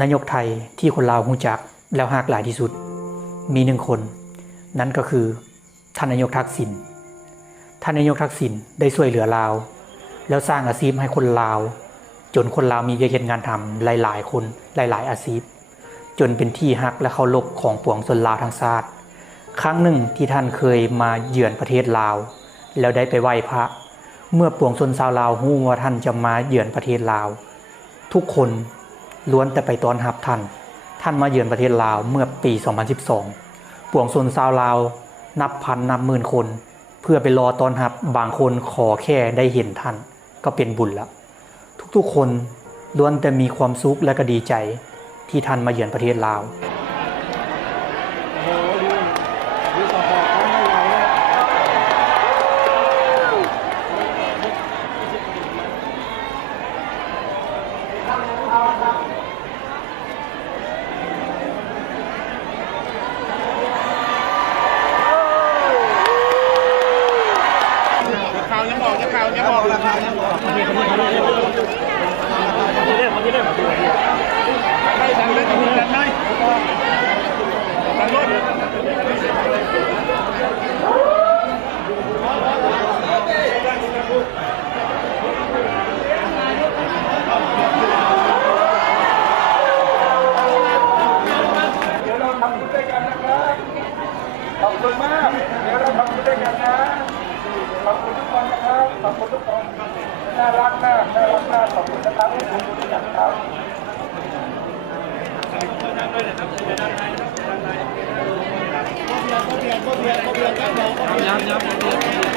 นายกไทยที่คนลาวหูจักแล้วหากหลายที่สุด มีหนึ่งคน นั่นก็คือท่านนายกทักษิณท่านนายกทักษิณได้ช่วยเหลือลาว แล้วสร้างอาชีพให้คนลาว จนคนลาวมีเวียกเห็นงานทำหลายๆ คนหลาย ๆ อาชีพจนเป็นที่ฮักและเคารพของปวงชนลาวทั้งชาติครั้งหนึ่งที่ท่านเคยมาเยือนประเทศลาว แล้วได้ไปไหว้พระ เมื่อปวงชนชาวลาวฮู้ว่าท่านจะมาเยือนประเทศลาว ทุกคน ล้วนแต่ไปต้อนรับท่าน ท่านมาเยือนประเทศลาวเมื่อปี 2012 ปวงชนชาวลาว นับพันนับหมื่นคน เพื่อไปรอต้อนรับบางคนขอแค่ได้เห็นท่าน ก็เป็นบุญแล้ว ทุกๆคนล้วนแต่มีความสุขและก็ดีใจที่ท่านมาเยือนประเทศลาว ข่าวยังบอกจะข่าวยังบอกราคายังบอกดังได้ดังได้ดังได้ดังได้ดังรถ เดี๋ยวเราทำบุญ ด้วยกันนะครับ ขอบคุณมาก เดี๋ยวเราทำบุญด้วยกันนะ ขอบคุณทุกคนนะครับ ขอบคุณทุกคน น่ารักมาก น่ารักมากขอบคุณนะครับที่ทำบุญด้วยกันครับย้ำย้ำ